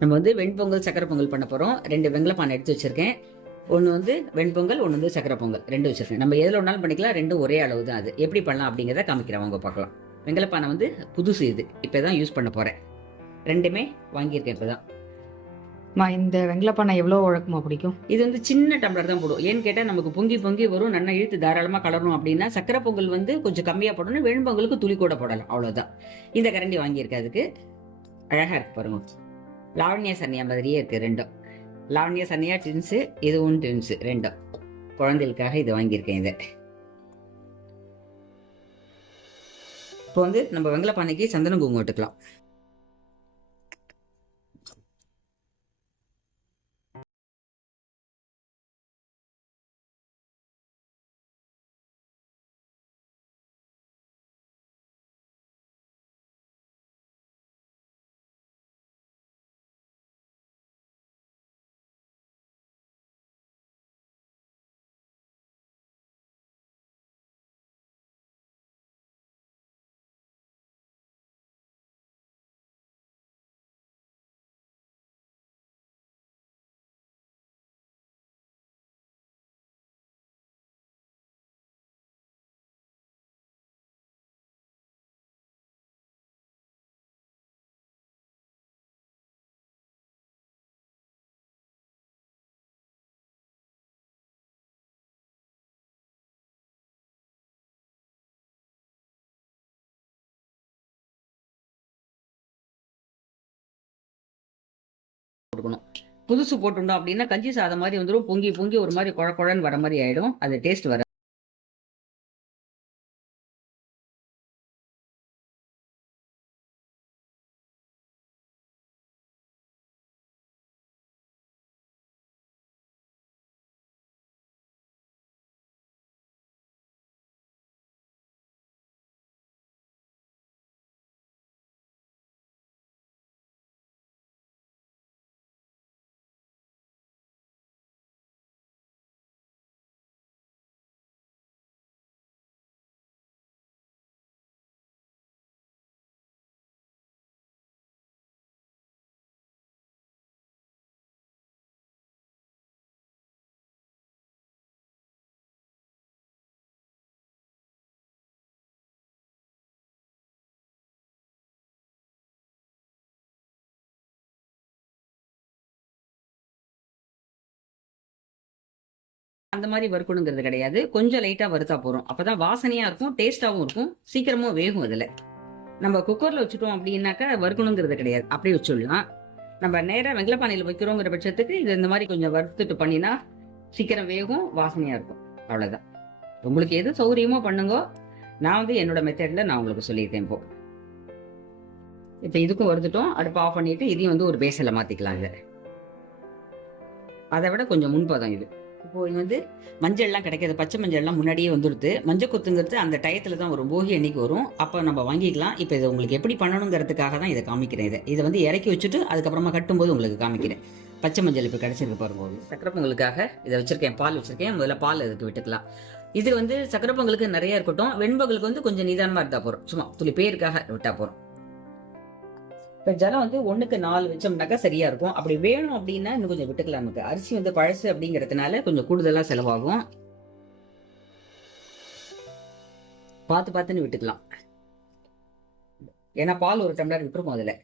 நம்ம வந்து வெண்பொங்கல் சக்கரை பொங்கல் பண்ண போறோம். 2 வெங்கல பானை எடுத்து வச்சிருக்கேன். ஒன்று வந்து வெண்பொங்கல், ஒன்று வந்து சக்கரை பொங்கல், 2 வச்சிருக்கேன். நம்ம எதில் ஒன்றாலும் பண்ணிக்கலாம், 2 ஒரே அளவு தான். அது எப்படி பண்ணலாம் அப்படிங்கிறத காமிக்கிறேன், வாங்க பார்க்கலாம். வெங்கல பானை வந்து புதுசு, இது இப்போ தான் யூஸ் பண்ண போறேன். 2மே வாங்கியிருக்கேன் இப்போ தான். இந்த வெங்கல பானை எவ்வளோ உழக்குமா பிடிக்கும்? இது வந்து சின்ன டம்ளர் தான் போடும். ஏன்னு கேட்டால் நமக்கு பொங்கி பொங்கி வரும், நல்லா இழுத்து தாராளமாக கலரணும். அப்படின்னா சக்கரை பொங்கல் வந்து கொஞ்சம் கம்மியாக போடணும், வெண்பொங்கலுக்கு துளி கூட போடலாம், அவ்வளோதான். இந்த கரண்டி வாங்கியிருக்கேன். அதுக்கு அழகாக இருக்கு பாருங்க. லாவண்யா சன்னியா மாதிரியே இருக்கு ரெண்டும். லாவண்யா சன்னியா ட்வின்ஸு, இதுவும் ட்வின்ஸு ரெண்டும். குழந்தைகளுக்காக இது வாங்கியிருக்கேன். இதை இப்போ வந்து நம்ம வெங்கல பானைக்கு சந்தன குங்குமம் விட்டுக்கலாம். கொடுக்கணும். புதுசு போட்டுட்டோம் அப்படின்னா கஞ்சி சாதம் மாதிரி வந்துடும், பொங்கி பொங்கி ஒரு மாதிரி குழ குழன்னு வர மாதிரி ஆயிடும், அது டேஸ்ட் வர. அந்த மாதிரி வறுக்கணுங்கிறது கிடையாது, கொஞ்சம் லைட்டா வறுத்தா போறோம். அப்பதான் வாசனையா இருக்கும், டேஸ்டாவும் இருக்கும், சீக்கிரமும் வேகும். அதுல நம்ம குக்கர்ல வச்சுட்டோம் அப்படின்னாக்கா வறுக்கணுங்கிறது கிடையாது, அப்படியே வச்சுடலாம். நம்ம நேரா வெங்கல பானையில வைக்கிறோங்கிற பட்சத்துக்கு இது இந்த மாதிரி கொஞ்சம் வறுத்துட்டு பண்ணினா சீக்கிரம் வேகும், வாசனையா இருக்கும். அவ்வளவுதான். உங்களுக்கு எது சௌகரியமோ பண்ணுங்க. நான் வந்து என்னோட மெத்தட்ல நான் உங்களுக்கு சொல்லியிருக்கேன். இப்போ இதுக்கும் வறுத்துட்டோம். அடுப்பு ஆஃப் பண்ணிட்டு இதையும் வந்து ஒரு பேசல மாத்திக்கலாம். இதை அதை விட கொஞ்சம் முன்பதம் இது. இப்போ வந்து மஞ்சள்லாம் கிடைக்காது, பச்சை மஞ்சள்லாம் முன்னாடியே வந்துடுது. மஞ்சள் கொத்துங்கிறது அந்த டயத்தில் தான் வரும், போகி அன்னைக்கு வரும், அப்போ நம்ம வாங்கிக்கலாம். இப்போ இதை உங்களுக்கு எப்படி பண்ணணுங்கிறதுக்காக தான் இதை காமிக்கிறேன். இதை வந்து இறக்கி வச்சுட்டு அதுக்கப்புறமா கட்டும்போது உங்களுக்கு காமிக்கிறேன். பச்சை மஞ்சள் இப்போ கிடைச்சிருக்கு பாருங்க. சக்கரை பொங்கலுக்காக இதை வச்சிருக்கேன், பால் வச்சிருக்கேன். முதல்ல பால் அதுக்கு விட்டுக்கலாம். இது வந்து சக்கரை பொங்கலுக்கு நிறைய இருக்கட்டும், வெண்பொங்கலுக்கு வந்து கொஞ்சம் நிதானமாக இருந்தா போகிறோம், சும்மா துளி பேருக்காக விட்டா போகிறோம். இப்போ ஜலம் வந்து 1க்கு 4 வச்சோம்னாக்கா சரியா இருக்கும். அப்படி வேணும் அப்படின்னா இன்னும் கொஞ்சம் விட்டுக்கலாம். நமக்கு அரிசி வந்து பழசு அப்படிங்கிறதுனால கொஞ்சம் கூடுதலா செலவாகும், பார்த்து பார்த்துன்னு விட்டுக்கலாம். ஏன்னா பால் 1 டம்ளர் விட்டுருக்கும் அதுல.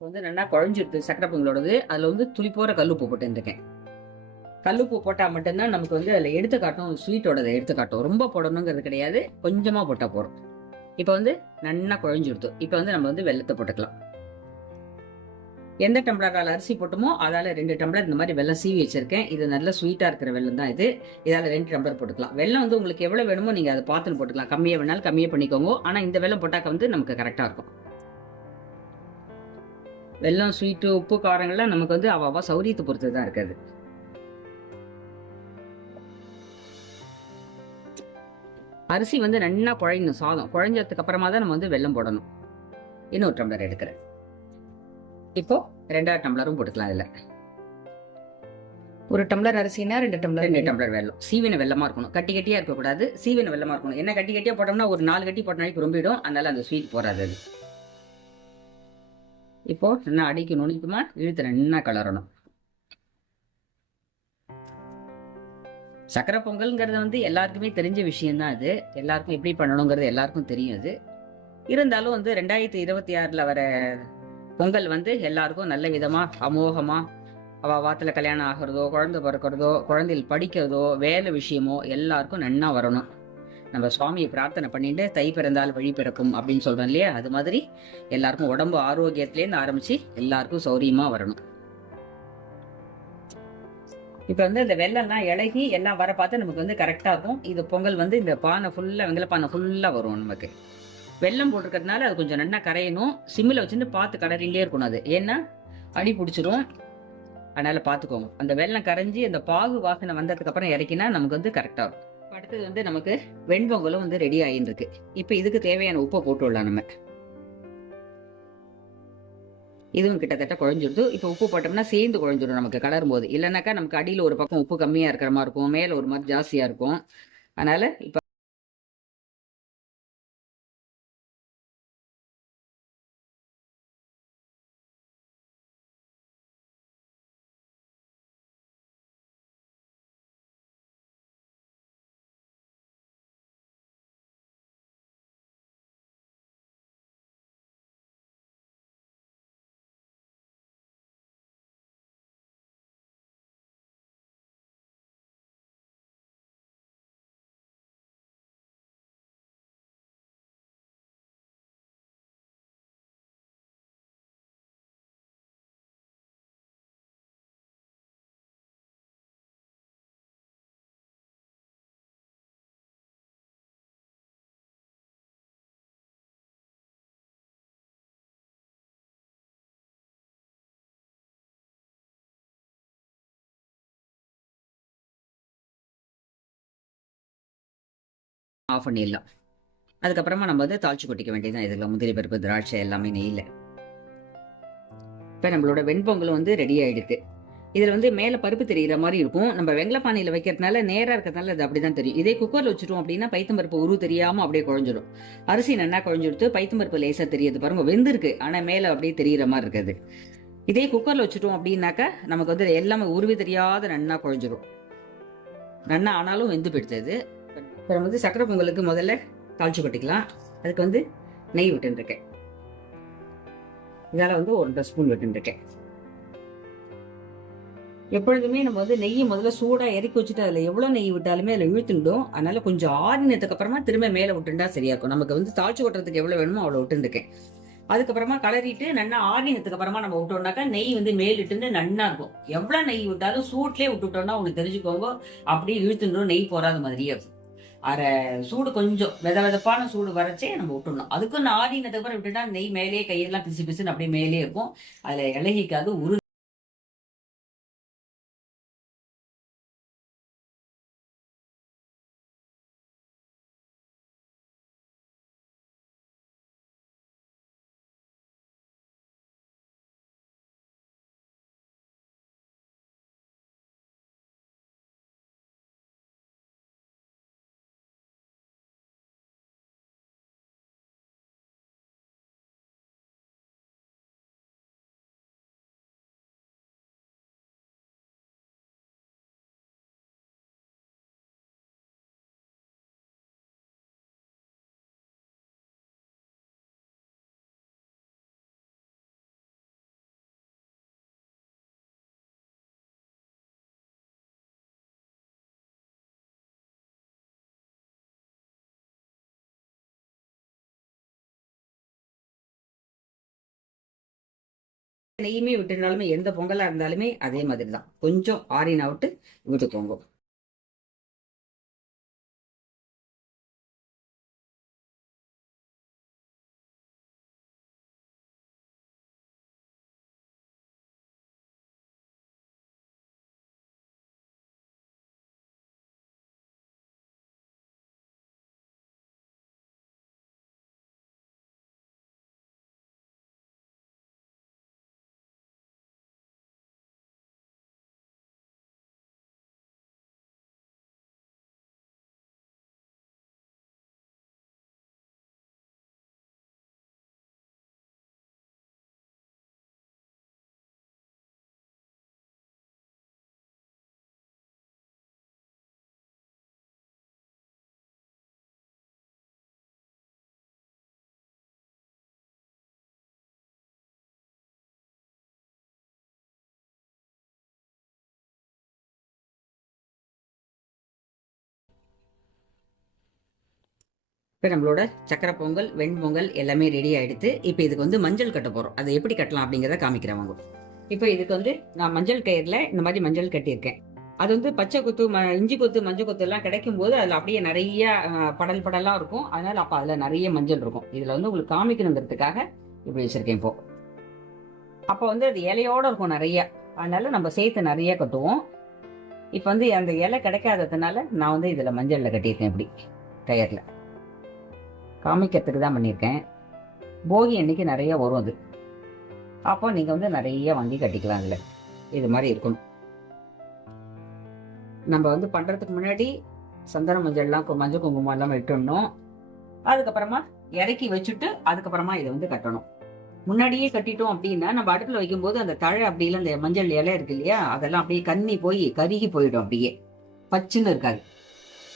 இப்போ வந்து நல்லா குழஞ்சிருது சக்கரை பொங்கலோடது. அதில் வந்து துளி போகிற கல்லுப்பு போட்டுருக்கேன். கல்லுப்பு போட்டால் மட்டும்தான் நமக்கு வந்து அதில் எடுத்து காட்டும், ஸ்வீட்டோடதை எடுத்து காட்டும். ரொம்ப போடணுங்கிறது கிடையாது, கொஞ்சமாக போட்டால் போதும். இப்போ வந்து நல்லா குழஞ்சிருது. இப்போ வந்து நம்ம வந்து வெல்லத்தை போட்டுக்கலாம். எந்த டம்ளரால் அரிசி போட்டுமோ அதால் 2 டம்ளர் இந்த மாதிரி வெல்லம் சீவி வச்சிருக்கேன். இது நல்ல ஸ்வீட்டாக இருக்கிற வெல்லம் தான் இது. இதால் 2 டம்ளர் போட்டுக்கலாம். வெல்லம் வந்து உங்களுக்கு எவ்வளோ வேணுமோ நீங்கள் அதை பார்த்துன்னு போட்டுக்கலாம். கம்மியாக வேணாலும் கம்மியாக பண்ணிக்கோங்க. ஆனால் இந்த வெல்லம் போட்டாக்க வந்து நமக்கு கரெக்டாக இருக்கும். வெல்லம், ஸ்வீட்டு, உப்பு, காரங்கள்லாம் நமக்கு வந்து அவ்வளவா சௌரியத்தை பொறுத்து தான் இருக்காது. அரிசி வந்து நல்லா குழையணும். சாதம் குழஞ்சதுக்கு அப்புறமா தான் நம்ம வந்து வெல்லம் போடணும். இன்னொரு டம்ளர் எடுக்கிறேன். இப்போ 2ஆவது டம்ளரும் போட்டுக்கலாம். இதில் 1 டம்ளர் அரிசினா 2 டம்ளர் 2 டம்ளர் வெல்லம். சீவின வெல்லமா இருக்கணும், கட்டி கட்டியா இருக்கக்கூடாது. சீவின வெல்லமா இருக்கணும். என்ன கட்டி கட்டியா போட்டோம்னா ஒரு 4 கட்டி போட்ட நாளைக்கு ரொம்பிடும். அதனால அந்த ஸ்வீட் போறாது. அது இப்போ நல்லா அடிக்கு நுணுக்குமா இழுத்து நல்லா கலரணும். சக்கரை பொங்கல்ங்கிறது வந்து எல்லாருக்குமே தெரிஞ்ச விஷயம்தான். அது எல்லாருக்கும் எப்படி பண்ணணுங்கிறது எல்லாருக்கும் தெரியும். அது இருந்தாலும் வந்து 2026 வர பொங்கல் வந்து எல்லாருக்கும் நல்ல விதமா அமோகமா வாத்துல கல்யாணம் ஆகிறதோ, குழந்தை பிறக்கிறதோ, குழந்தைகள் படிக்கிறதோ, வேலை விஷயமோ எல்லாருக்கும் நன்னா வரணும். நம்ம சுவாமியை பிரார்த்தனை பண்ணிட்டு தை பிறந்தால் வழி பிறக்கும் அப்படின்னு சொல்றோம் இல்லையா? அது மாதிரி எல்லாருக்கும் உடம்பு ஆரோக்கியத்திலேருந்து ஆரம்பிச்சு எல்லாருக்கும் சௌரியமா வரணும். இப்ப வந்து இந்த வெள்ளம்லாம் இலகி எல்லாம் வர பார்த்து நமக்கு வந்து கரெக்டா இருக்கும். இது பொங்கல் வந்து இந்த பானை ஃபுல்லா, வெங்கல பானை ஃபுல்லா வரும் நமக்கு. வெல்லம் போட்டிருக்கிறதுனால அது கொஞ்சம் நல்லா கரையணும். சிம்மில் வச்சுட்டு பார்த்து கலரிலே இருக்கணும். அது ஏன்னா அடி பிடிச்சிரும். அதனால பார்த்துக்கோங்க. அந்த வெல்லம் கரைஞ்சி அந்த பாகு வாசனை வந்ததுக்கு அப்புறம் இறக்கினா நமக்கு வந்து கரெக்டாக இருக்கும். அடுத்தது வந்து நமக்கு வெண்பொங்கலும் வந்து ரெடி ஆகின்னு இருக்கு. இப்போ இதுக்கு தேவையான உப்பை போட்டு விடலாம். நம்ம இதுவும் கிட்டத்தட்ட குழஞ்சிருது. இப்போ உப்பு போட்டோம்னா சேர்ந்து குழஞ்சிடும் நமக்கு கலரும் போது. இல்லைனாக்கா நமக்கு அடியில் ஒரு பக்கம் உப்பு கம்மியாக இருக்கிற மாதிரி இருக்கும், மேலே ஒரு மாதிரி ஜாஸ்தியாக இருக்கும். அதனால இப்போ ஆஃப் பண்ணிடலாம். அதுக்கப்புறமா நம்ம வந்து தாளிச்சு கொட்டிக்க வேண்டியதுதான். இதில் முந்திரி பருப்பு, திராட்சை எல்லாமே நெய்யில். இப்போ நம்மளோட வெண்பொங்கலும் வந்து ரெடி ஆகிடுது. இதில் வந்து மேலே பருப்பு தெரிகிற மாதிரி இருக்கும். நம்ம வெங்கலப்பானையில் வைக்கிறதுனால நேராக இருக்கிறதுனால அது அப்படி தான் தெரியும். இதே குக்கரில் வச்சுட்டோம் அப்படின்னா பைத்தம்பருப்பு உரு தெரியாமல் அப்படியே குழஞ்சிடும். அரிசி நல்லா குழஞ்சிடுத்து, பைத்தம்பருப்பு லேசாக தெரியுது பாருங்க, வெந்திருக்கு. ஆனால் மேலே அப்படியே தெரிகிற மாதிரி இருக்குது. இதே குக்கரில் வச்சுட்டோம் அப்படின்னாக்கா நமக்கு வந்து எல்லாமே உருவி தெரியாத நன்னா குழஞ்சிடும். நன்னா ஆனாலும் வெந்து போயிடுது. இப்போ நம்ம வந்து சக்கரை பொங்கலுக்கு முதல்ல தாளிச்சு கொட்டிக்கலாம். அதுக்கு வந்து நெய் விட்டுருக்கேன். இதால் வந்து 1 ஸ்பூன் விட்டுருக்கேன். எப்பொழுதுமே நம்ம வந்து நெய்யை முதல்ல சூடாக இறக்கி வச்சுட்டு அதில் எவ்வளோ நெய் விட்டாலுமே அதில் இழுத்துடும். அதனால கொஞ்சம் ஆறினதுக்கு அப்புறமா திரும்ப மேலே விட்டுண்டா சரியா இருக்கும். நமக்கு வந்து தாளிச்சு கொட்டுறதுக்கு எவ்வளோ வேணுமோ அவ்வளோ விட்டுருக்கேன். அதுக்கப்புறமா கலரிட்டு நல்லா ஆறினதுக்கு அப்புறமா நம்ம விட்டோம்னாக்கா நெய் வந்து மேலிட்டு நன்னா இருக்கும். எவ்வளோ நெய் விட்டாலும் சூட்லேயே விட்டுட்டோம்னா உங்களுக்கு தெரிஞ்சுக்கோங்க, அப்படியே இழுத்துடும், நெய் போறாத மாதிரியே இருக்கும். அரை சூடு கொஞ்சம் வெதப்பான சூடு வரைச்சே நம்ம விட்டுடணும். அதுக்கும் ஆறினதுக்கு அப்புறம் விட்டுட்டா நெய் மேலேயே கையெல்லாம் பிசு பிசுன்னு அப்படியே மேலே இருக்கும். அதில் இலகிக்காது, உரு நெய்யுமே விட்டுனாலுமே எந்த பொங்கலா இருந்தாலுமே அதே மாதிரி தான், கொஞ்சம் ஆறின விட்டு விட்டுக்கோங்க. இப்போ நம்மளோட சக்கரை பொங்கல், வெண்பொங்கல் எல்லாமே ரெடி ஆயிடுத்து. இப்போ இதுக்கு வந்து மஞ்சள் கட்ட போகிறோம். அதை எப்படி கட்டலாம் அப்படிங்கிறத காமிக்கிறேன் வாங்க. இப்போ இதுக்கு வந்து நான் மஞ்சள் கயிறில் இந்த மாதிரி மஞ்சள் கட்டியிருக்கேன். அது வந்து பச்சை கொத்து, இஞ்சி கொத்து, மஞ்சள் கொத்து எல்லாம் கிடைக்கும் போது அதில் அப்படியே நிறைய படல் படலாக இருக்கும். அதனால அப்போ அதில் நிறைய மஞ்சள் இருக்கும். இதில் வந்து உங்களுக்கு காமிக்கணுங்கிறதுக்காக இப்படி வச்சிருக்கேன் இப்போ. அப்போ வந்து அது இலையோட இருக்கும் நிறைய, அதனால நம்ம சேர்த்து நிறைய கட்டுவோம். இப்போ வந்து அந்த இலை கிடைக்காததுனால நான் வந்து இதில் மஞ்சளில் கட்டியிருக்கேன். இப்படி கயிறில் காமிக்கிறதுக்கு தான் பண்ணியிருக்கேன். போகி அன்னைக்கு நிறைய வரும் அது. அப்போ நீங்கள் வந்து நிறைய வாங்கி கட்டிக்கலாம். அதில் இது மாதிரி இருக்கணும். நம்ம வந்து பண்ணுறதுக்கு முன்னாடி சந்தன மஞ்சள்லாம் மஞ்சள் குங்குமம் எல்லாம் விட்டுடணும். அதுக்கப்புறமா இறக்கி வச்சுட்டு அதுக்கப்புறமா இதை வந்து கட்டணும். முன்னாடியே கட்டிட்டோம் அப்படின்னா நம்ம அடுப்பில் வைக்கும்போது அந்த தழை அப்படிலாம் அந்த மஞ்சள் இலை இருக்கு இல்லையா, அதெல்லாம் அப்படியே கன்னி போய் கருகி போயிடும். அப்படியே பச்சுன்னு இருக்காது,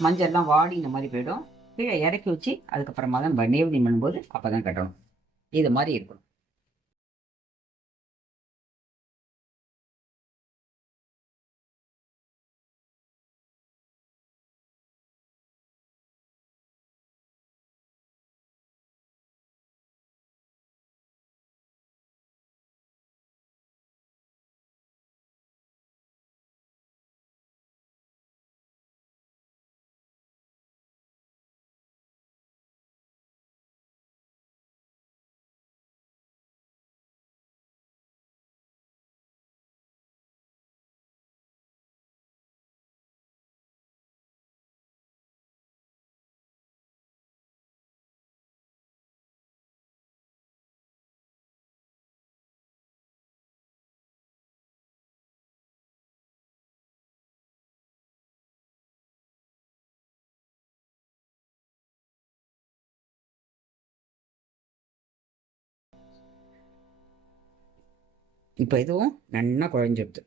மஞ்சள்லாம் வாடி இந்த மாதிரி போயிடும். கீழே இறக்கி வச்சு அதுக்கப்புறமா தான் நம்ம நேவதி பண்ணும்போது அப்போ தான் கட்டணும். இது மாதிரி இருக்கணும். இப்போ இதுவும் நல்லா குழஞ்சிடுது.